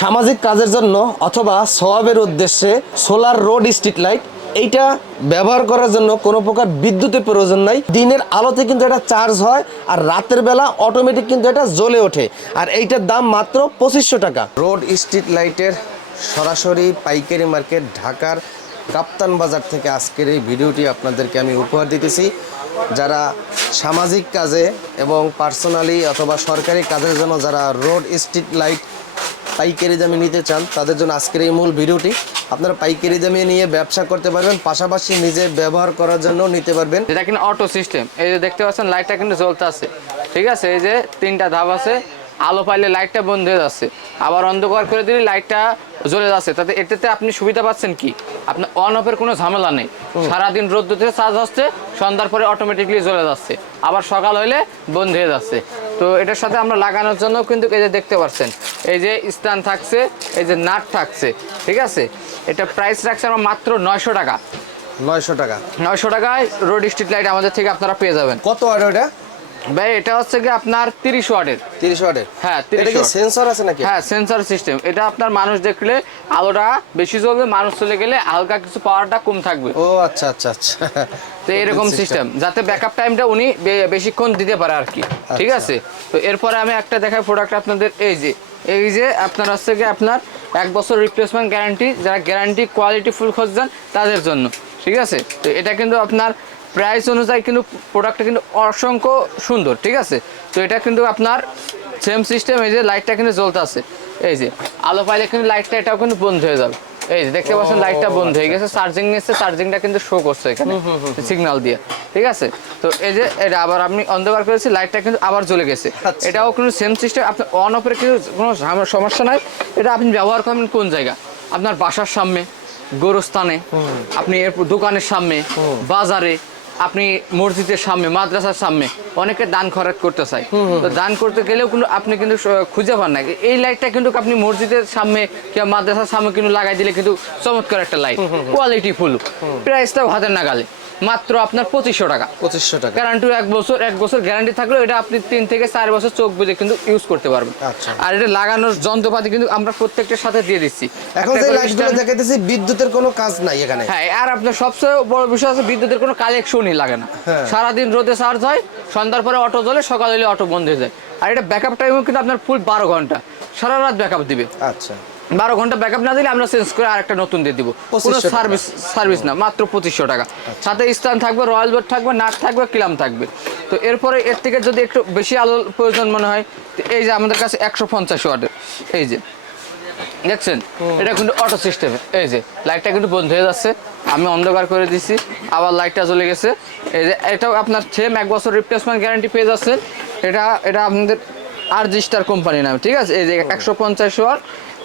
সামাজিক কাজের জন্য অথবা সওয়াবের উদ্দেশ্যে সোলার রোড স্ট্রিট লাইট, এইটা ব্যবহার করার জন্য কোনো প্রকার বিদ্যুতের প্রয়োজন নাই। দিনের আলোতে কিন্তু এটা চার্জ হয় আর রাতের বেলা অটোমেটিক কিন্তু এটা জ্বলে ওঠে। আর এইটার দাম মাত্র পঁচিশশো টাকা। রোড স্ট্রিট লাইটের সরাসরি পাইকারি মার্কেট ঢাকার কাপ্তান বাজার থেকে আজকের এই ভিডিওটি আপনাদেরকে আমি উপহার দিতেছি। যারা সামাজিক কাজে এবং পার্সোনালি অথবা সরকারি কাজের জন্য যারা রোড স্ট্রিট লাইট পাইকারি দামে নিতে চান তাদের জন্য আজকের এই মূল ভিডিওটি। আপনারা পাইকারি দামে নিয়ে ব্যবসা করতে পারবেন পাশাপাশি নিজে ব্যবহার করার জন্য নিতে পারবেন। এটা কিন্তু অটো সিস্টেম এই যে দেখতে পাচ্ছেন লাইটটা কিন্তু জ্বলতে আছে ঠিক আছে? এই যে তিনটা ধাপ আছে আলো পাইলে লাইটটা বন্ধ হয়ে যাচ্ছে। আবার অন্ধকার করে দিলে লাইটটা জ্বলে যাচ্ছে। তাতে এটাতে আপনি সুবিধা পাচ্ছেন কি? আপনার অন অফের কোনো ঝামেলা নেই। সারাদিন রোদ্দুতে চার্জ হচ্ছে সন্ধ্যার পরে অটোমেটিকলি জ্বলে যাচ্ছে। আবার সকাল হইলে বন্ধ হয়ে যাচ্ছে। তো এটার সাথে আমরা লাগানোর জন্য কিন্তু এই যে দেখতে পাচ্ছেন এই যে স্থান থাকছে এই যে নাট থাকছে ঠিক আছে? এটা প্রাইস রাখছে আমার মাত্র নয়শো টাকা। নয়শো টাকা। নয়শো টাকায় রোড স্ট্রিট লাইট আমাদের থেকে আপনারা পেয়ে যাবেন। কত আর ওটা ভাই এটা হচ্ছে কি আপনার তিরিশ ওয়াটের। তিরিশ ওয়াটের? হ্যাঁ এটা কি সেন্সর আছে নাকি? হ্যাঁ সেন্সর সিস্টেম এটা আপনার মানুষ দেখলে আলোটা বেশি জ্বলবে মানুষ চলে গেলে হালকা কিছু পাওয়ারটা কম থাকবে। ও আচ্ছা আচ্ছা আচ্ছা। তো এরকম সিস্টেম যাতে ব্যাকআপ টাইমটা উনি বেশিক্ষণ দিতে পারে আর কি। ঠিক আচ্ছা। আছে? তো এরপরে আমি একটা দেখাই প্রোডাক্ট আপনাদের এই যে এই যে আপনার হচ্ছে কি আপনার এক বছর রিপ্লেসমেন্ট গ্যারান্টি যারা গ্যারান্টি কোয়ালিটি ফুল খুঁজছেন তাদের জন্য। ঠিক আছে? তো এটা কিন্তু আপনার প্রাইস অনুযায়ী কিন্তু প্রোডাক্টটা কিন্তু অসংখ্য সুন্দর ঠিক আছে? তো এটা কিন্তু আপনার সেম সিস্টেম এই যে লাইটটা কিন্তু জ্বলতে আছে। এই যে আলো পাইলে কিন্তু লাইটটা এটাও কিন্তু বন্ধ হয়ে যাবে। এই যে দেখতে পাচ্ছেন লাইটটা বন্ধ হয়ে গেছে চার্জিং নিচ্ছে চার্জিংটা কিন্তু শো করছে এখানে সিগন্যাল দিয়ে ঠিক আছে? তো এই যে এটা আবার আমি অন্ধকার করেছি লাইটটা কিন্তু আবার জ্বলে গেছে। আচ্ছা। এটাও কিন্তু সেম সিস্টেম আপনার অন অফের কিন্তু কোনো সমস্যা নাই। এটা আপনি ব্যবহার করবেন কোন জায়গা? আপনার বাসার সামনে গোরস্থানে আপনি এর দোকানের সামনে বাজারে আপনি মসজিদের সামনে মাদ্রাসার সামনে অনেকে দান খরচ করতে চায়। তো দান করতে গেলেও কিন্তু আপনি কিন্তু খুঁজে পান না। এই লাইটটা কিন্তু আপনি মসজিদের সামনে কিংবা মাদ্রাসার সামনে কিন্তু লাগাই দিলে কিন্তু চমৎকার একটা লাইট কোয়ালিটি ফুল প্রাইসটাও হাতের নাগালে। মাত্র আপনার পঁচিশশো টাকা। পঁচিশশো টাকা। গ্যারান্টি এক বছর এক বছর গ্যারান্টি থাকলেও এটা আপনি তিন থেকে চার বছর চোখ বুঝে কিন্তু ইউজ করতে পারবেন। আচ্ছা। আর এটা লাগানোর যন্ত্রপাতি কিন্তু আমরা প্রত্যেকটার সাথে দিয়ে দিচ্ছি। এখন যে লাইটগুলো দেখাইতেছি বিদ্যুতের কোনো কাজ নাই এখানে। হ্যাঁ আর আপনার সবচেয়ে বড় বিষয় আছে বিদ্যুতের কোনো কালেকশনই লাগে না। হ্যাঁ। সারাদিন রোদে চার্জ হয় সন্ধ্যার পরে অটো জ্বলে সকাল হলে অটো বন্ধ হয়ে যায়। আর এটা ব্যাকআপ টাইমও কিন্তু আপনার ফুল বারো ঘণ্টা। সারা রাত ব্যাকআপ দিবে। আচ্ছা। বারো ঘণ্টা ব্যাকআপ না দিলে আমরা চেঞ্জ করে আরেকটা নতুন দিয়ে দিব। কোনো সার্ভিস সার্ভিস না মাত্র পঁচিশশো টাকা। সাথে স্থান থাকবে রয়্যাল বোর্ড থাকবে নাট থাকবে কিলাম থাকবে। তো এরপরে এর থেকে যদি একটু বেশি আলোর প্রয়োজন মনে হয় এই যে আমাদের কাছে একশো পঞ্চাশ ওয়াটের এই যে। দেখছেন? এটা কিন্তু অটো সিস্টেমে এই যে লাইটটা কিন্তু বন্ধ হয়ে যাচ্ছে। আমি অন্ধকার করে দিছি আবার লাইটটা চলে গেছে। এই যে এটাও আপনার সেম এক বছর রিপ্লেসমেন্ট গ্যারান্টি পেয়ে যাচ্ছেন। এটা এটা আপনাদের আর জি স্টার কোম্পানির নাম ঠিক আছে? এই যে একশো পঞ্চাশ ওয়ার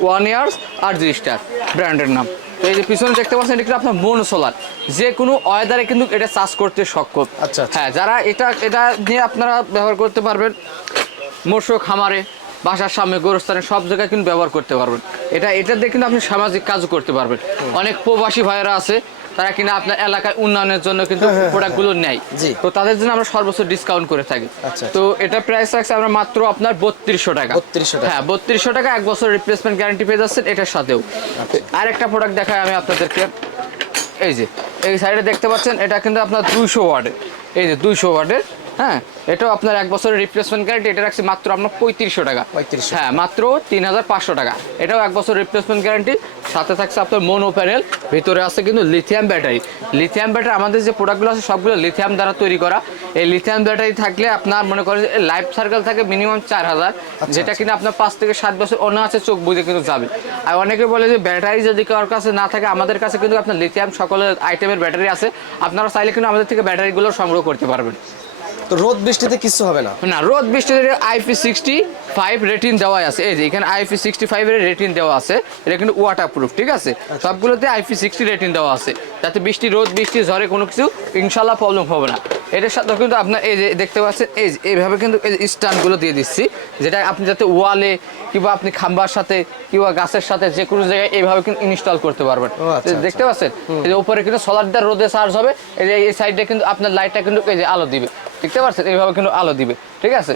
ওয়ান ইয়ার্স আর জি স্টার ব্র্যান্ডের নাম। তো এই যে পিছনে দেখতে পাচ্ছেন এটা কিন্তু আপনার মন সোলার যে কোনো ওয়েদারে কিন্তু এটা চার্জ করতে সক্ষম। আচ্ছা, আচ্ছা। হ্যাঁ যারা এটা এটা নিয়ে আপনারা ব্যবহার করতে পারবেন মৎস্য খামারে বাসার সামনে গোরস্থানে সব জায়গায় কিন্তু ব্যবহার করতে পারবেন। এটা এটা দিয়ে কিন্তু আপনি সামাজিক কাজও করতে পারবেন। অনেক প্রবাসী ভাইয়েরা আছে তারা কিনা আপনার এলাকায় উন্নয়নের জন্য কিন্তু প্রোডাক্টগুলো নেয় জি। তো তাদের জন্য আমরা সর্বোচ্চ ডিসকাউন্ট করে থাকি আচ্ছা। তো এটা প্রাইস রাখছে আমরা মাত্র আপনার বত্রিশশো টাকা 3200 টাকা। হ্যাঁ বত্রিশশো টাকা এক বছর রিপ্লেসমেন্ট গ্যারান্টি পেয়ে যাচ্ছেন এটার সাথেও। আর একটা প্রোডাক্ট দেখাই আমি আপনাদেরকে এই যে এই সাইডে দেখতে পাচ্ছেন এটা কিন্তু আপনার দুইশো ওয়ার্ডের এই যে দুইশো ওয়ার্ডের হ্যাঁ এটাও আপনার এক বছরের রিপ্লেসমেন্ট গ্যারান্টি এটা রাখছি মাত্র আপনার পঁয়ত্রিশশো টাকা। 3500 হ্যাঁ মাত্র তিন হাজার পাঁচশো টাকা। এটাও এক বছর রিপ্লেসমেন্ট গ্যারান্টি সাথে থাকছে আপনার মোনো প্যানেল ভিতরে আছে কিন্তু লিথিয়াম ব্যাটারি লিথিয়াম ব্যাটারি আমাদের যে প্রোডাক্টগুলো আছে সবগুলো লিথিয়াম দ্বারা তৈরি করা। এই লিথিয়াম ব্যাটারি থাকলে আপনার মনে করেন লাইফ সার্কেল থাকে মিনিমাম চার হাজার যেটা কিনা আপনার পাঁচ থেকে সাত বছর অন্য আছে চোখ বুঝে কিন্তু যাবে। আর অনেকে বলে যে ব্যাটারি যদি কারোর কাছে না থাকে আমাদের কাছে কিন্তু আপনার লিথিয়াম সকলের আইটেমের ব্যাটারি আছে। আপনারা চাইলে কিন্তু আমাদের থেকে ব্যাটারিগুলো সংগ্রহ করতে পারবেন। তো রোদ বৃষ্টিতে কিছু হবে না। না রোদ বৃষ্টিতে আইপি সিক্সটি ফাইভ রেটিং দেওয়া আছে। এই যে এখানে আইপি সিক্সটি ফাইভের রেটিং দেওয়া আছে। এটা কিন্তু ওয়াটার প্রুফ ঠিক আছে? সবগুলোতে আইপি সিক্সটি রেটিং দেওয়া আছে। যাতে বৃষ্টি রোদ বৃষ্টি ঝড়ে কোনো কিছু ইনশাল্লাহ প্রবলেম হবে না। এটার সাথে কিন্তু আপনার এই যে দেখতে পাচ্ছেন এই এইভাবে কিন্তু এই স্ট্যান্ডগুলো দিয়ে দিচ্ছি যেটা আপনি যাতে ওয়ালে কিংবা আপনি খাম্বার সাথে কিংবা গাছের সাথে যে কোনো জায়গায় এইভাবে কিন্তু ইনস্টল করতে পারবেন। আচ্ছা, আচ্ছা। দেখতে পাচ্ছেন? এই যে উপরে কিন্তু সোলার রোদে চার্জ হবে। এই যে এই সাইডে কিন্তু আপনার লাইটটা কিন্তু এই যে আলো দিবে। দেখতে পাচ্ছেন এইভাবে কিন্তু আলো দিবে ঠিক আছে?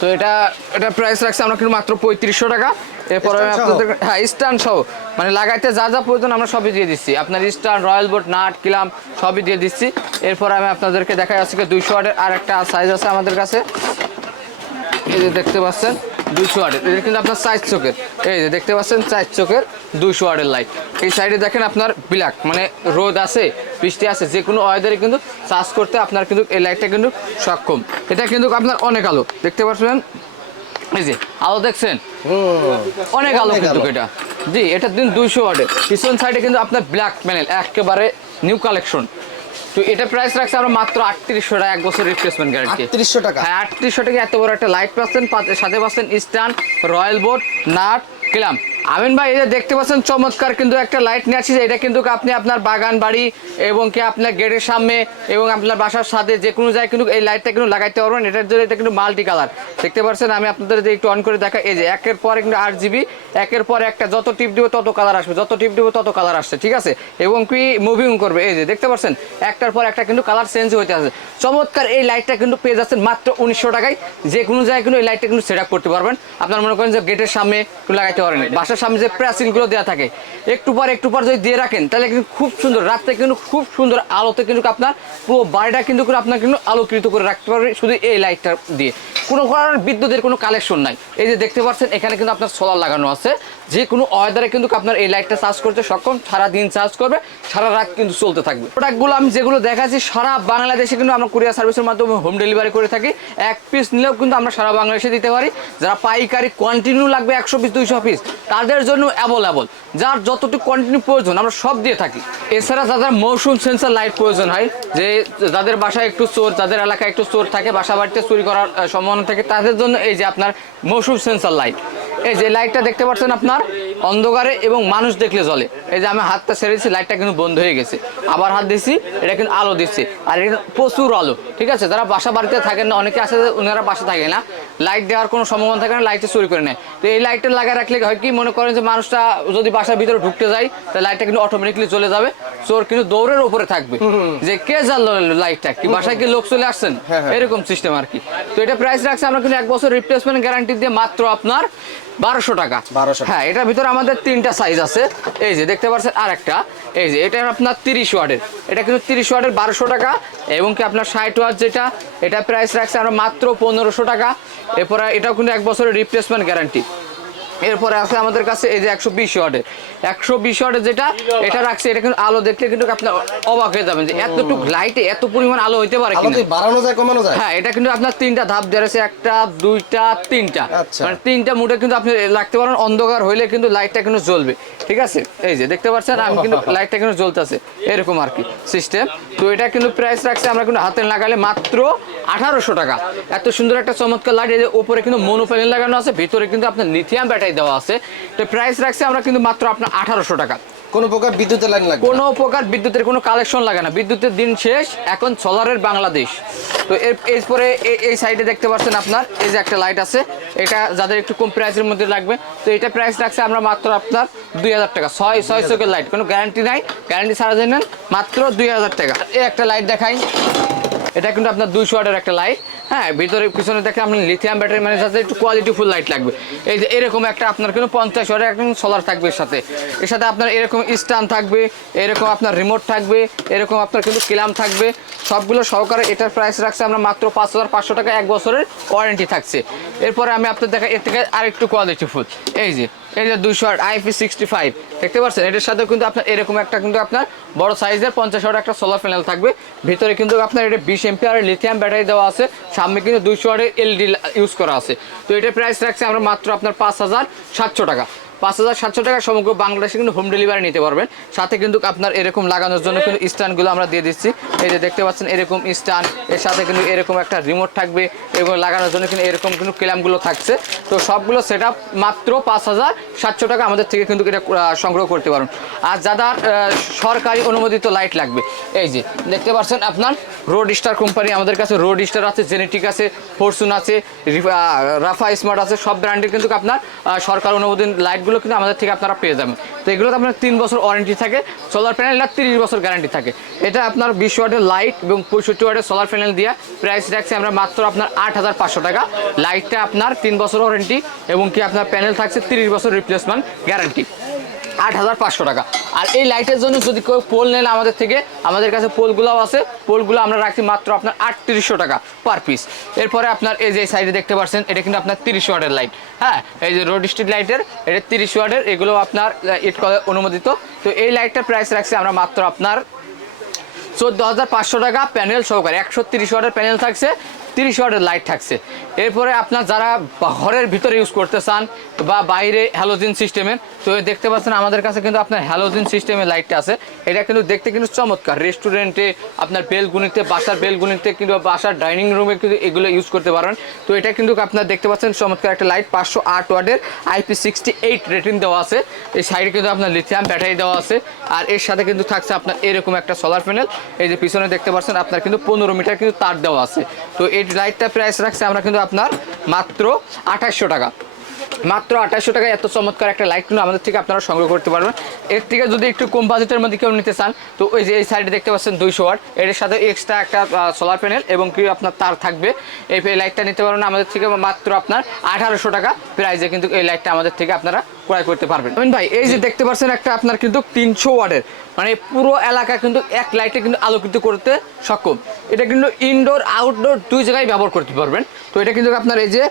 তো এটা এটা প্রাইস রাখছে আমরা কিন্তু মাত্র পঁয়ত্রিশশো টাকা। এরপরে? আপনাদের হ্যাঁ স্ট্যান্ড সহ। মানে লাগাইতে যা যা প্রয়োজন আমরা সবই দিয়ে দিচ্ছি। আপনার স্ট্যান্ড রয়্যাল বোর্ড নাট কিলাম সবই দিয়ে দিচ্ছি। এরপর আমি আপনাদেরকে দেখা যাচ্ছে দুইশো ওয়াটের আর একটা সাইজ আছে আমাদের কাছে। এই যে দেখতে পাচ্ছেন দুইশো ওয়াটের এটা কিন্তু আপনার চার চোখের। এই যে দেখতে পাচ্ছেন চার চোখের দুইশো ওয়াটের লাইট এই সাইডে দেখেন আপনার ব্ল্যাক মানে রোদ আছে বৃষ্টি আছে যে কোনো ওয়েদারে কিন্তু চার্জ করতে আপনার কিন্তু এই লাইটটা কিন্তু সক্ষম। এটা কিন্তু আপনার অনেক আলো দেখতে পাচ্ছেন? এই যে আলো দেখছেন? অনেক আলো কিন্তু এটা। জি এটা দিন দুইশো ওয়াটের পিছন সাইডে কিন্তু আপনার ব্ল্যাক প্যানেল একেবারে নিউ কালেকশন তো এটা প্রাইস রাখছে আমরা মাত্র আটত্রিশশো টাকা এক বছর রিপ্লেসমেন্ট গ্যারান্টি আটত্রিশশো টাকা। হ্যাঁ আটত্রিশশো টাকা এত বড় একটা লাইট পাচ্ছেন সাথে পাচ্ছেন স্ট্যান্ড রয়্যাল বোর্ড নাট কিলাম। আমিন ভাই, এই যে দেখতে পাচ্ছেন চমৎকার কিন্তু একটা লাইট নিয়ে আসছি। এটা কিন্তু আপনি আপনার বাগান বাড়ি এবং কি আপনার গেটের সামনে এবং আপনার বাসার সাথে যে কোনো জায়গায় কিন্তু এই লাইটটা কিন্তু লাগাইতে পারবেন। এটার জন্য এটা কিন্তু মাল্টি কালার দেখতে পাচ্ছেন, আমি আপনাদের যে একটু অন করে দেখা এই যে একের পর কিন্তু আট জিবি একের পর একটা যত টিপ দিব তত কালার আসবে। যত টিপ দিব তত কালার আসছে, ঠিক আছে? এবং কি মুভিং করবে। এই যে দেখতে পাচ্ছেন, একটার পর একটা কিন্তু কালার চেঞ্জ হইতে আছে। চমৎকার এই লাইটটা কিন্তু পেয়ে যাচ্ছেন মাত্র উনিশশো টাকায়। যে কোনো জায়গায় কিন্তু এই লাইটটা কিন্তু সেট করতে পারবেন। আপনার মনে করেন যে গেটের সামনে লাগাইতে পারেন বাসার সামনে যে প্রাচীনগুলো দেওয়া থাকে, একটু পর একটু পর যদি দিয়ে রাখেন, তাহলে কিন্তু খুব সুন্দর, রাত্রে কিন্তু খুব সুন্দর আলোতে কিন্তু আপনার পুরো বাড়িটা কিন্তু আপনার কিন্তু আলোকৃত করে রাখতে পারবে শুধু এই লাইটটা দিয়ে। কোনো কারণ বিদ্যুতের কোনো কালেকশন নাই। এই যে দেখতে পাচ্ছেন এখানে কিন্তু আপনার সোলার লাগানো আছে। যে কোনো ওয়েদারে কিন্তু আপনার এই লাইটটা চার্জ করতে সক্ষম সারা দিন চার্জ করবে সারা রাত কিন্তু চলতে থাকবে। প্রোডাক্টগুলো আমি যেগুলো দেখাচ্ছি সারা বাংলাদেশে কিন্তু আমরা কুরিয়ার সার্ভিসের মাধ্যমে হোম ডেলিভারি করে থাকি। এক পিস নিলেও কিন্তু আমরা সারা বাংলাদেশে দিতে পারি। যারা পাইকারি কন্টিনিউ লাগবে একশো পিস দুইশো পিস তাদের জন্য অ্যাভেলেবল যার যতটুকু কন্টিনিউ প্রয়োজন আমরা সব দিয়ে থাকি। এছাড়া যাদের মৌসুম সেন্সার লাইট প্রয়োজন হয় যে যাদের বাসায় একটু চোর যাদের এলাকায় একটু চোর থাকে বাসা বাড়িতে চুরি করার আহ, সম্ভাবনা থাকে তাদের জন্য এই যে আপনার মৌসুম সেন্সার লাইট এই যে লাইটটা দেখতে পাচ্ছেন আপনার, অন্ধকারে এবং মানুষ দেখলে জ্বলে। এই যে আমি হাতটা ছেড়ে দিচ্ছি লাইটটা কিন্তু বন্ধ হয়ে গেছে। আবার হাত দিচ্ছি এটা কিন্তু আলো দিচ্ছে। আর এটা প্রচুর আলো ঠিক আছে? যারা বাসা বাড়িতে থাকেন না অনেকে আছে ওনারা বাসা থাকে না লাইট দেওয়ার কোনো সম্ভাবনা থাকে না লাইটটা চুরি করে নেয়। তো এই লাইটটা লাগায় রাখলে হয় কি মনে করেন যে মানুষটা যদি বাসার ভিতরে ঢুকতে যায় তাহলে লাইটটা কিন্তু অটোমেটিকলি চলে যাবে। চোর কিন্তু দৌড়ের উপরে থাকবে। যে কে জানলো লাইটটা? কি বাসায় কি লোক চলে আসছেন? হ্যাঁ, হ্যাঁ। এরকম সিস্টেম আর কি। তো এটা প্রাইস রাখছে আমরা কিন্তু এক বছর রিপ্লেসমেন্ট গ্যারান্টি দিয়ে মাত্র আপনার বারোশো টাকা। বারোশো হ্যাঁ এটার ভিতরে আমাদের তিনটা সাইজ আছে। এই যে দেখতে পাচ্ছেন আর একটা এই যে, এটা আপনার তিরিশ ওয়ার্ডের এটা কিন্তু তিরিশ ওয়ার্ডের বারোশো টাকা, এবং কি আপনার ষাট ওয়াট যেটা, এটা প্রাইস রাখছে আমরা মাত্র পনেরোশো টাকা। এরপরে এটাও কিন্তু এক বছরের রিপ্লেসমেন্ট গ্যারান্টি এরপরে আছে আমাদের কাছে এই যে একশো বিশ ওয়ার্ডের একশো বিশ ওয়ার্ডের যেটা এটা রাখছে এটা কিন্তু আলো দেখলে কিন্তু আপনার অবাক হয়ে যাবেন যে এতটুকু লাইটে এত পরিমাণ আলো হইতে পারে আলো কিনা। কি বাড়ানো যায় কমানো যায়? হ্যাঁ এটা কিন্তু আপনার তিনটা ধাপ দেওয়া আছে একটা দুইটা তিনটা। আচ্ছা। মানে তিনটা মুডে কিন্তু আপনি রাখতে পারেন অন্ধকার হইলে কিন্তু লাইটটা কিন্তু জ্বলবে। ঠিক আছে? এই যে দেখতে পাচ্ছেন আমি কিন্তু লাইটটা কিন্তু জ্বলতেছে এরকম আর কি সিস্টেম তো এটা কিন্তু প্রাইস রাখছে আমরা কিন্তু হাতে লাগালে মাত্র আঠারোশো টাকা। এত সুন্দর একটা চমৎকার লাইট যে উপরে কিন্তু মনো প্যানেল লাগানো আছে ভিতরে কিন্তু আপনার লিথিয়াম ব্যাটারি দেওয়া আছে। তো প্রাইস রাখছে আমরা কিন্তু মাত্র আপনার আঠারোশো টাকা। কোনো প্রকার বিদ্যুতের লাইন লাগে কোনো প্রকার বিদ্যুতের কোনো কালেকশন লাগে না। বিদ্যুতের দিন শেষ এখন সোলারের বাংলাদেশ। তো এর এরপরে এই- এই সাইডে দেখতে পাচ্ছেন আপনার এই যে একটা লাইট আছে এটা যাদের একটু কম প্রাইসের মধ্যে লাগবে তো এটা প্রাইস রাখছে আমরা মাত্র আপনার দুই হাজার টাকা। ছয় ছয় চোখের লাইট কোনো গ্যারান্টি নাই। গ্যারান্টি ছাড়া যায় নেন মাত্র দুই হাজার টাকা। এই একটা লাইট দেখাই। এটা কিন্তু আপনার দুইশো ওয়াটের একটা লাইট হ্যাঁ ভিতরে পিছনে দেখে আপনার লিথিয়াম ব্যাটারি মানে সাথে একটু কোয়ালিটি ফুল লাইট লাগবে। এই যে এরকম একটা আপনার কিন্তু পঞ্চাশ ওয়াটের একদম সোলার থাকবে এর সাথে। এর সাথে আপনার এরকম স্ট্যান্ড থাকবে, এরকম আপনার রিমোট থাকবে, এরকম আপনার কিন্তু কিলাম থাকবে। সবগুলো সহকারে এটার প্রাইস রাখছে আমরা মাত্র পাঁচ হাজার পাঁচশো টাকা, এক বছরের ওয়ারেন্টি থাকছে। এরপরে আমি আপনার দেখা এর থেকে আরেকটু কোয়ালিটি ফুল এই যে যে দুশো আট আইপি সিক্সটি ফাইভ দেখতে পাচ্ছেন, এটার সাথে কিন্তু আপনার এরকম একটা কিন্তু আপনার বড় সাইজের পঞ্চাশ ওয়াট একটা সোলার প্যানেল থাকবে। ভিতরে কিন্তু আপনার এটা বিশ এমপিআর লিথিয়াম ব্যাটারি দেওয়া আছে, সামনে কিন্তু দুইশো ওয়াটের এলডি ইউজ করা আছে। তো এটার প্রাইস রাখছে আমরা মাত্র আপনার পাঁচ হাজার সাতশো টাকা। পাঁচ হাজার সাতশো টাকা সমগ্র বাংলাদেশে কিন্তু হোম ডেলিভারি নিতে পারবেন। সাথে কিন্তু আপনার এরকম লাগানোর জন্য কিন্তু স্ট্যান্ডগুলো আমরা দিয়ে দিচ্ছি। এই যে দেখতে পাচ্ছেন, এরকম স্ট্যান্ড এর সাথে কিন্তু এরকম একটা রিমোট থাকবে এবং লাগানোর জন্য কিন্তু এরকম কিন্তু ক্ল্যাম্পগুলো থাকছে। তো সবগুলো সেট মাত্র পাঁচ হাজার সাতশো টাকা আমাদের থেকে কিন্তু এটা সংগ্রহ করতে পারুন। আর যাদের সরকারি অনুমোদিত লাইট লাগবে, এই যে দেখতে পাচ্ছেন আপনার রোড স্টার কোম্পানি আমাদের কাছে রোড স্টার আছে জেনেটিক আছে ফরচুন আছে রিফা- স্মার্ট আছে, সব ব্র্যান্ডের কিন্তু আপনার সরকার অনুমোদন লাইটগুলো কিন্তু আমাদের থেকে আপনারা পেয়ে যাবেন। তো তো এগুলোতে আপনার তিন বছর ওয়ারেন্টি থাকে সোলার প্যানেলটা তিরিশ বছর গ্যারান্টি থাকে। এটা আপনার বিশ ওয়াটের লাইট এবং পঁয়ষট্টি ওয়াটের সোলার প্যানেল দিয়ে প্রাইস রাখছে আমরা মাত্র আপনার আট হাজার পাঁচশো টাকা। লাইটটা আপনার তিন বছর ওয়ারেন্টি এবং কি আপনার প্যানেল থাকছে তিরিশ বছর রিপ্লেসমেন্ট গ্যারান্টি আট হাজার পাঁচশো টাকা। আর এই লাইটের জন্য যদি কেউ পোল নেন আমাদের থেকে, আমাদের কাছে পোলগুলোও আছে। পোলগুলো আমরা রাখছি মাত্র আপনার আটত্রিশশো টাকা পার পিস এরপরে আপনার এই যে সাইডে দেখতে পাচ্ছেন, এটা কিন্তু আপনার তিরিশ ওয়ার্ডের লাইট হ্যাঁ এই যে রোড স্ট্রিট লাইটের এটা তিরিশ ওয়ার্ডের এগুলো আপনার ইট অনুমোদিত। তো এই লাইটটার প্রাইস রাখছি আমরা মাত্র আপনার চোদ্দ হাজার পাঁচশো টাকা প্যানেল সহকারে। একশো তিরিশ ওয়াটের প্যানেল থাকছে, তিরিশ ওয়াটের লাইট থাকছে। এরপরে আপনার যারা ঘরের ভিতরে ইউজ করতে চান বা বাইরে হ্যালোজিন সিস্টেমের তো দেখতে পাচ্ছেন আমাদের কাছে কিন্তু আপনার হ্যালোজিন সিস্টেমের লাইটটা আছে। এটা কিন্তু দেখতে কিন্তু চমৎকার। রেস্টুরেন্টে আপনার বেলগুনিতে, বাসার বেলগুনিতে কিংবা বাসার ডাইনিং রুমে কিন্তু এগুলো ইউজ করতে পারেন। তো এটা কিন্তু আপনার দেখতে পাচ্ছেন চমৎকার একটা লাইট পাঁচশো আট ওয়াটের আইপি সিক্সটি এইট রেটিং দেওয়া আছে। এই সাইডে কিন্তু আপনার লিথিয়াম ব্যাটারি দেওয়া আছে। আর এর সাথে কিন্তু থাকছে আপনার এরকম একটা সোলার প্যানেল এই যে পিছনে দেখতে পাচ্ছেন আপনার কিন্তু পনেরো মিটার কিন্তু তার দেওয়া আছে। তো এই লাইটটা প্রাইস রাখছে, আমরা কিন্তু আপনার মাত্র আঠাশশো টাকা। মাত্র আঠাশশো টাকায় এত চমৎকার একটা লাইট কিন্তু আমাদের থেকে আপনারা সংগ্রহ করতে পারবেন। এর থেকে যদি একটু কম বাজেটের মধ্যে কেউ নিতে চান, তো ওই যে এই সাইডে দেখতে পাচ্ছেন দুইশো ওয়াট এর সাথে এক্সট্রা একটা সোলার প্যানেল এবং কি আপনার তার থাকবে। এই লাইটটা নিতে পারবেন আমাদের থেকে মাত্র আপনার আঠারোশো টাকা প্রাইজে কিন্তু এই লাইটটা আমাদের থেকে আপনারা ক্রয় করতে পারবেন। ভাই, এই যে দেখতে পাচ্ছেন একটা আপনার কিন্তু তিনশো ওয়াটের মানে পুরো এলাকা কিন্তু এক লাইটে কিন্তু আলোকিত করতে সক্ষম। এটা কিন্তু ইনডোর আউটডোর দুই জায়গায় ব্যবহার করতে পারবেন। তো এটা কিন্তু আপনার এই যে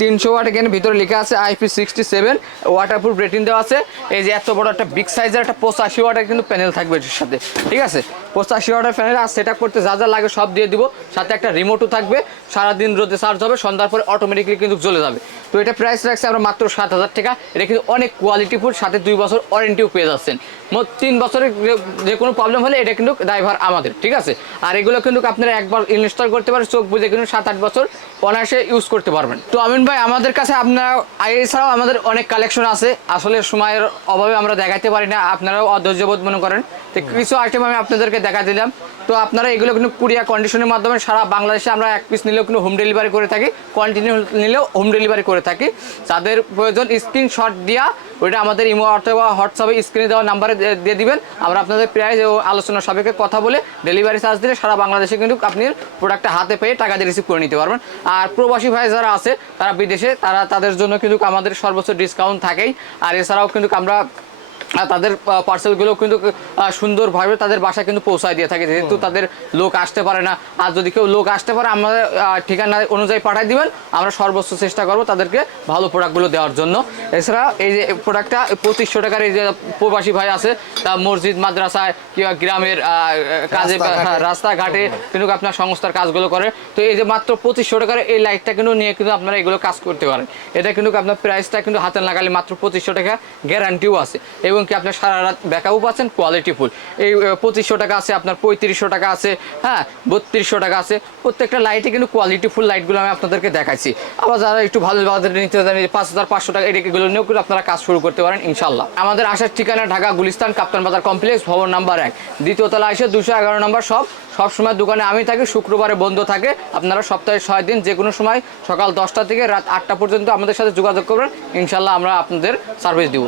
তিনশো ওয়াট এখানে ভিতরে লেখা আছে IP sixty seven waterproof rating দেওয়া আছে। এই যে এত বড় একটা বিগ সাইজের একটা পঁচাশি ওয়াটের কিন্তু প্যানেল থাকবে এটির সাথে। ঠিক আছে? পঁচাশি ওয়াটের ফ্যানের আর সেট করতে যা যা লাগে সব দিয়ে দিব। সাথে একটা রিমোটও থাকবে। সারাদিন রোদে চার্জ হবে, সন্ধ্যার পরে অটোমেটিকলি কিন্তু জ্বলে যাবে। তো এটা প্রাইস রাখছে আমরা মাত্র সাত হাজার টাকা। এটা কিন্তু অনেক কোয়ালিটি কোয়ালিটিফুল সাথে দুই বছর ওয়ারেন্টিও পেয়ে যাচ্ছেন। মোট তিন বছরের যে- কোনো প্রবলেম হলে এটা কিন্তু ড্রাইভার আমাদের, ঠিক আছে? আর এগুলো কিন্তু আপনারা একবার ইনস্টল করতে পারেন, চোখ বুঝে কিন্তু সাত আট বছর অনায়াসে ইউজ করতে পারবেন। তো আমিন ভাই, আমাদের কাছে আপনারা এছাড়াও আমাদের অনেক কালেকশন আছে। আসলে সময়ের অভাবে আমরা দেখাতে পারি না। আপনারাও অধৈর্যবোধ মনে করেন। তো কিছু আইটেম আমি আপনাদেরকে দেখা দিলাম। তো আপনারা এগুলো কিন্তু কুরিয়া কন্ডিশনের মাধ্যমে সারা বাংলাদেশে আমরা এক পিস নিলেও কিন্তু হোম ডেলিভারি করে থাকি কন্টিনিউ নিলেও হোম ডেলিভারি করে থাকি। যাদের প্রয়োজন স্ক্রিনশট দিয়া ওইটা আমাদের ইমো অথবা হোয়াটসঅ্যাপে স্ক্রিনে দেওয়া নাম্বারে দিয়ে দিবেন। আমরা আপনাদের প্রাইস ও আলোচনা সাপেক্ষে কথা বলে ডেলিভারি চার্জ দিলে সারা বাংলাদেশে কিন্তু আপনি প্রোডাক্টটা হাতে পেয়ে টাকা দিয়ে রিসিভ করে নিতে পারবেন। আর প্রবাসী ভাই যারা আছে, তারা বিদেশে, তারা তাদের জন্য কিন্তু আমাদের সর্বোচ্চ ডিসকাউন্ট থাকেই। আর এছাড়াও কিন্তু আমরা তাদের পার্সেলগুলো কিন্তু সুন্দরভাবে তাদের বাসায় কিন্তু পৌঁছায় দিয়ে থাকে। যেহেতু তাদের লোক আসতে পারে না আর যদি কেউ লোক আসতে পারে আমাদের ঠিকানা অনুযায়ী পাঠিয়ে দিবেন। আমরা সর্বোচ্চ চেষ্টা করব তাদেরকে ভালো প্রোডাক্টগুলো দেওয়ার জন্য। এছাড়া এই যে প্রোডাক্টটা পঁচিশশো টাকার এই যে প্রবাসী ভাই আছে তা মসজিদ মাদ্রাসায় কিংবা গ্রামের কাজে রাস্তাঘাটে। হ্যাঁ, কিন্তু আপনার সংস্থার কাজগুলো করে। তো এই যে মাত্র পঁচিশশো টাকার এই লাইটটা কিন্তু নিয়ে কিন্তু আপনারা এগুলো কাজ করতে পারেন। এটা কিন্তু আপনার প্রাইসটা কিন্তু হাতে লাগালে মাত্র পঁচিশশো টাকা গ্যারান্টিও আছে। এবং কি আপনার সারা রাত ব্যাকআপও পাচ্ছেন? Quality full. এই পঁচিশশো টাকা আছে, আপনার পঁয়ত্রিশশো টাকা আছে হ্যাঁ বত্রিশশো টাকা আছে। প্রত্যেকটা লাইটে কিন্তু কোয়ালিটি ফুল লাইটগুলো আমি আপনাদেরকে দেখাচ্ছি আবার যারা একটু ভালো বাজারে নিতে চান পাঁচ হাজার পাঁচশো টাকা এগুলো নিয়েও কিন্তু আপনারা কাজ শুরু করতে পারেন ইনশাল্লাহ আমাদের আসার ঠিকানা ঢাকা গুলিস্তান কাপ্তান বাজার কমপ্লেক্স, ভবন নাম্বার এক। দ্বিতীয় তলা এসে দুশো এগারো নম্বর সব সবসময় দোকানে আমি থাকি, শুক্রবারে বন্ধ থাকে। আপনারা সপ্তাহে ছয় দিন যে কোনো সময় সকাল দশটা থেকে রাত আটটা পর্যন্ত আমাদের সাথে যোগাযোগ করবেন। ইনশাল্লাহ আমরা আপনাদের সার্ভিস দিব।